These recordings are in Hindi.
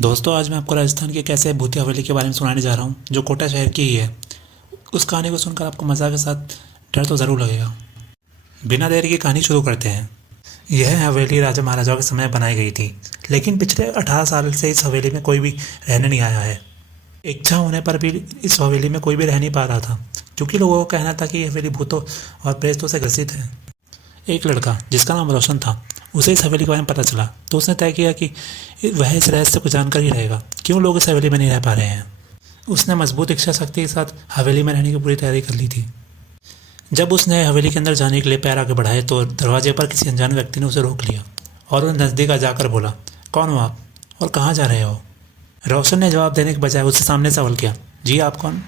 दोस्तों, आज मैं आपको राजस्थान की एक ऐसे भूतिया हवेली के बारे में सुनाने जा रहा हूँ जो कोटा शहर की ही है। उस कहानी को सुनकर आपको मज़ा के साथ डर तो ज़रूर लगेगा। बिना देरी की कहानी शुरू करते हैं। यह हवेली राजा महाराजाओं के समय बनाई गई थी, लेकिन पिछले 18 साल से इस हवेली में कोई भी रहने नहीं आया है। इच्छा होने पर भी इस हवेली में कोई भी रह नहीं पा रहा था, क्योंकि लोगों का कहना था कि यह हवेली भूतों और प्रेतों से ग्रसित है। एक लड़का जिसका नाम रोशन था, उसे इस हवेली के बारे में पता चला तो उसने तय किया कि वह इस रहस्य को जानकर ही रहेगा क्यों लोग इस हवेली में नहीं रह पा रहे हैं। उसने मजबूत इच्छा शक्ति के साथ हवेली में रहने की पूरी तैयारी कर ली थी। जब उसने हवेली के अंदर जाने के लिए पैर आगे बढ़ाए तो दरवाजे पर किसी अनजान व्यक्ति ने उसे रोक लिया और वह नज़दीक आ जाकर बोला, कौन हो आप और कहाँ जा रहे हो? रोशन ने जवाब देने के बजाय उससे सामने सवाल किया, जी आप कौन?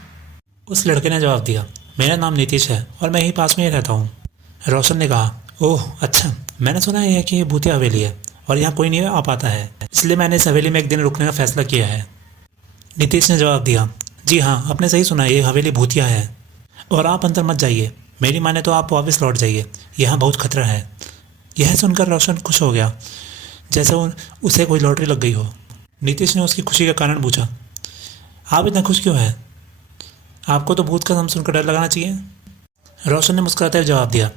उस लड़के ने जवाब दिया, मेरा नाम नीतीश है और मैं यहीं पास में ही रहता हूँ। रोशन ने कहा, ओह अच्छा, मैंने सुना है कि ये भूतिया हवेली है और यहाँ कोई नहीं आ पाता है, इसलिए मैंने इस हवेली में एक दिन रुकने का फैसला किया है। नीतीश ने जवाब दिया, जी हाँ, आपने सही सुना, ये हवेली भूतिया है और आप अंदर मत जाइए, मेरी माने तो आप वापस लौट जाइए, यहाँ बहुत खतरा है। यह सुनकर रोशन खुश हो गया, जैसे उसे कोई लॉटरी लग गई हो। नीतीश ने उसकी खुशी का कारण पूछा, आप इतना खुश क्यों हैं? आपको तो भूत का नाम सुनकर डर लगाना चाहिए। रोशन ने मुस्कुराते हुए जवाब दिया,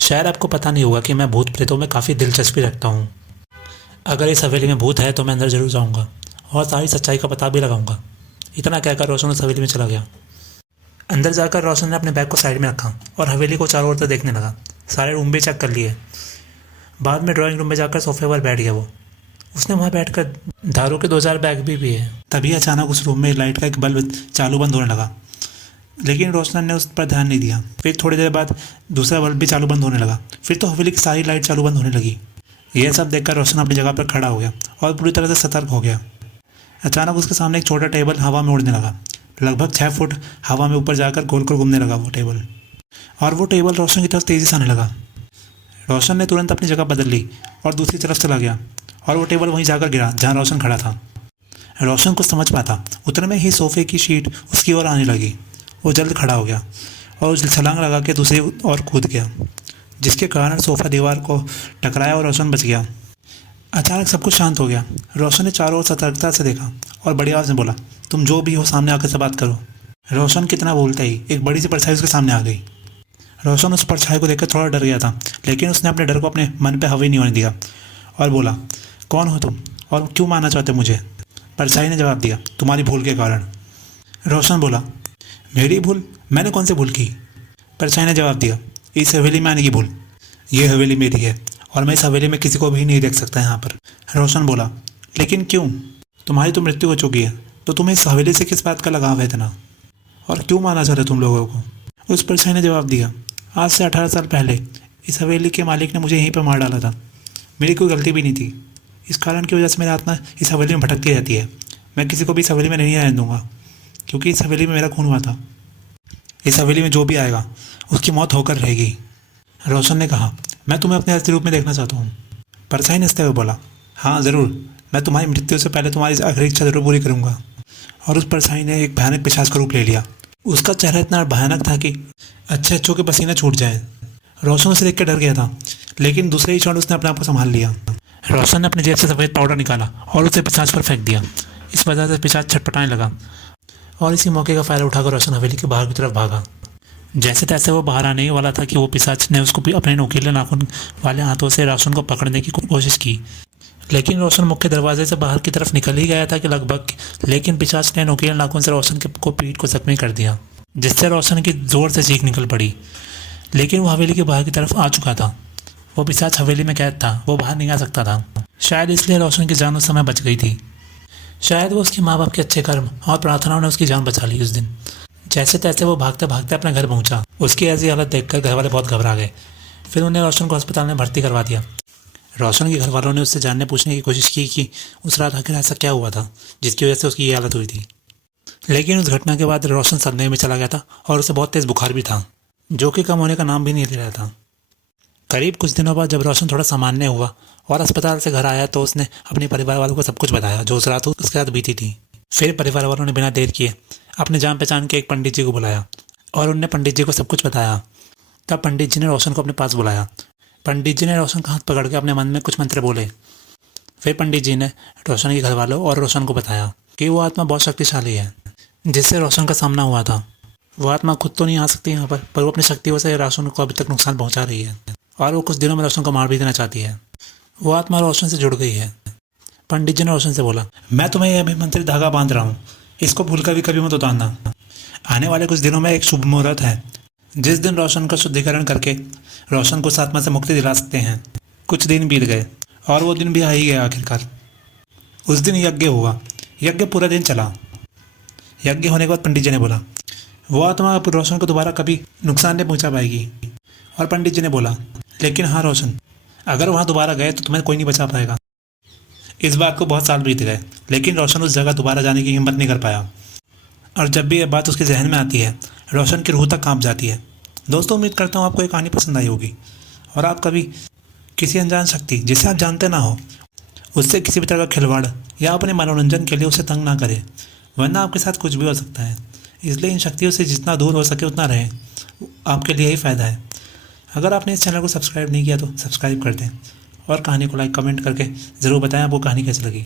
शायद आपको पता नहीं होगा कि मैं भूत प्रेतों में काफ़ी दिलचस्पी रखता हूँ। अगर इस हवेली में भूत है तो मैं अंदर जरूर जाऊँगा और सारी सच्चाई का पता भी लगाऊंगा। इतना कहकर रोशन उस हवेली में चला गया। अंदर जाकर रोशन ने अपने बैग को साइड में रखा और हवेली को चारों ओर से देखने लगा। सारे रूम भी चेक कर लिए। बाद में ड्राइंग रूम में जाकर सोफे पर बैठ गया। उसने वहाँ बैठकर दारू के 2-4 बैग भी पिए। तभी अचानक उस रूम में लाइट का एक बल्ब चालू बंद होने लगा, लेकिन रोशन ने उस पर ध्यान नहीं दिया। फिर थोड़ी देर बाद दूसरा बल्ब भी चालू बंद होने लगा। फिर तो हवेली की सारी लाइट चालू बंद होने लगी। यह सब देखकर रोशन अपनी जगह पर खड़ा हो गया और पूरी तरह से सतर्क हो गया। अचानक उसके सामने एक छोटा टेबल हवा में उड़ने लगा। लगभग 6 फुट हवा में ऊपर जाकर गोल गोल घूमने लगा वो टेबल, और वो टेबल रोशन की तरफ तेज़ी से आने लगा। रोशन ने तुरंत अपनी जगह बदल ली और दूसरी तरफ चला गया और वो टेबल वहीं जाकर गिरा जहाँ रोशन खड़ा था। रोशन कुछ समझ पाता उतने में ही सोफे की शीट उसकी ओर आने लगी। वो जल्द खड़ा हो गया और उस छलांग लगा के दूसरी ओर कूद गया, जिसके कारण सोफा दीवार को टकराया और रोशन बच गया। अचानक सब कुछ शांत हो गया। रोशन ने चारों ओर सतर्कता से देखा और बड़ी आवाज़ में बोला, तुम जो भी हो सामने आकर से बात करो। रोशन कितना बोलता ही एक बड़ी सी परछाई उसके सामने आ गई। रोशन उस परछाई को देखकर थोड़ा डर गया था, लेकिन उसने अपने डर को अपने मन पर हावी नहीं होने दिया और बोला, कौन हो तुम और क्यों मारना चाहते हो मुझे? परछाई ने जवाब दिया, तुम्हारी भूल के कारण। रोशन बोला, मेरी भूल? मैंने कौन सी भूल की? परछाई ने जवाब दिया, इस हवेली में आने की भूल। ये हवेली मेरी है और मैं इस हवेली में किसी को भी नहीं देख सकता यहाँ पर। रोशन बोला, लेकिन क्यों? तुम्हारी तो मृत्यु हो चुकी है, तो तुम्हें इस हवेली से किस बात का लगाव है इतना, और क्यों मारना चाहते तुम लोगों को? उस परछाई ने जवाब दिया, आज से 18 साल पहले इस हवेली के मालिक ने मुझे यहीं पर मार डाला था। मेरी कोई गलती भी नहीं थी। इस कारण की वजह से मेरी आत्मा इस हवेली में भटकती रहती है। मैं किसी को भी इस हवेली में नहीं रहने दूंगा, क्योंकि इस हवेली में मेरा खून हुआ था। इस हवेली में जो भी आएगा उसकी मौत होकर रहेगी। रोशन ने कहा, मैं तुम्हें अपने असली रूप में देखना चाहता हूँ। परछाई ने हंसते हुए बोला, हाँ ज़रूर, मैं तुम्हारी मृत्यु से पहले तुम्हारी आखिरी इच्छा जरूर पूरी करूँगा। और उस परछाई ने एक भयानक पिशाच का रूप ले लिया। उसका चेहरा इतना भयानक था कि अच्छे अच्छों के पसीने छूट जाए। रोशन उसे देख कर डर गया था, लेकिन दूसरे ही क्षण उसने अपने आप को संभाल लिया। रोशन ने अपनी जेब से सफ़ेद पाउडर निकाला और उसे पिशाच पर फेंक दिया। इस वजह से पिशाच छटपटाने लगा और इसी मौके का फ़ायदा उठाकर रोशन हवेली के बाहर की तरफ भागा। जैसे तैसे वो बाहर आने ही वाला था कि वो पिशाच ने उसको अपने नोकीले नाखून वाले हाथों से रोशन को पकड़ने की कोशिश की, लेकिन रोशन मुख्य दरवाजे से बाहर की तरफ निकल ही गया था कि लगभग, लेकिन पिशाच ने नोकीले नाखून से रोशन को पीठ को जख्मी कर दिया, जिससे रोशन की ज़ोर से चीख निकल पड़ी। लेकिन वो हवेली के बाहर की तरफ आ चुका था। वो पिशाच हवेली में कैद था, वो बाहर नहीं आ सकता था। शायद इसलिए रोशन की जान उस समय बच गई थी। शायद वो उसके माँ बाप के अच्छे कर्म और प्रार्थनाओं ने उसकी जान बचा ली उस दिन। जैसे तैसे वो भागते भागते अपने घर पहुंचा। उसकी ऐसी हालत देखकर घर वाले बहुत घबरा गए। फिर उन्हें रोशन को अस्पताल में भर्ती करवा दिया। रोशन के घर वालों ने उससे जानने पूछने की कोशिश की कि उस रात आखिर ऐसा क्या हुआ था जिसकी वजह से उसकी ये हालत हुई थी। लेकिन उस घटना के बाद रोशन सदमे में चला गया था और उसे बहुत तेज़ बुखार भी था, जो कि कम होने का नाम भी नहीं ले रहा था। करीब कुछ दिनों बाद जब रोशन थोड़ा सामान्य हुआ और अस्पताल से घर आया तो उसने अपने परिवार वालों को सब कुछ बताया जो उस रात उसके साथ बीती थी। फिर परिवार वालों ने बिना देर किए अपने जान पहचान के एक पंडित जी को बुलाया और उनने पंडित जी को सब कुछ बताया। तब पंडित जी ने रोशन को अपने पास बुलाया। पंडित जी ने रोशन का हाथ पकड़ के अपने मन में कुछ मंत्र बोले फिर पंडित जी ने रोशन के घर वालों और रोशन को बताया कि वो आत्मा बहुत शक्तिशाली है जिससे रोशन का सामना हुआ था। वो आत्मा खुद तो नहीं आ सकती यहाँ पर वो अपनी शक्तियों से रोशन को अभी तक नुकसान पहुंचा रही है और वो कुछ दिनों में रोशन को मार भी देना चाहती है। वो आत्मा रोशन से जुड़ गई है। पंडित जी ने रोशन से बोला, मैं तुम्हें यह अभिमंत्रित धागा बांध रहा हूँ, इसको भूलकर भी कभी मत उतारना। आने वाले कुछ दिनों में एक शुभ मुहूर्त है जिस दिन रोशन का शुद्धिकरण करके रोशन को उस आत्मा से मुक्ति दिला सकते हैं। कुछ दिन बीत गए और वो दिन भी आ ही गया आखिरकार। उस दिन यज्ञ हुआ। यज्ञ पूरा दिन चला। यज्ञ होने के बाद पंडित जी ने बोला, वो आत्मा अब रोशन को दोबारा कभी नुकसान नहीं पहुंचा पाएगी। और पंडित जी ने बोला, लेकिन हाँ रोशन, अगर वहाँ दोबारा गए तो तुम्हें कोई नहीं बचा पाएगा। इस बात को बहुत साल बीत गए लेकिन रोशन उस जगह दोबारा जाने की हिम्मत नहीं कर पाया। और जब भी यह बात उसके जहन में आती है रोशन की रूह तक कांप जाती है। दोस्तों, उम्मीद करता हूँ आपको ये कहानी पसंद आई होगी और आप कभी किसी अनजान शक्ति जिसे आप जानते ना हो उससे किसी भी तरह का खिलवाड़ या अपने मनोरंजन के लिए उसे तंग ना करें, वरना आपके साथ कुछ भी हो सकता है। इसलिए इन शक्तियों से जितना दूर हो सके उतना रहें, आपके लिए ही फ़ायदा है। अगर आपने इस चैनल को सब्सक्राइब नहीं किया तो सब्सक्राइब कर दें और कहानी को लाइक कमेंट करके ज़रूर बताएं आपको कहानी कैसी लगी।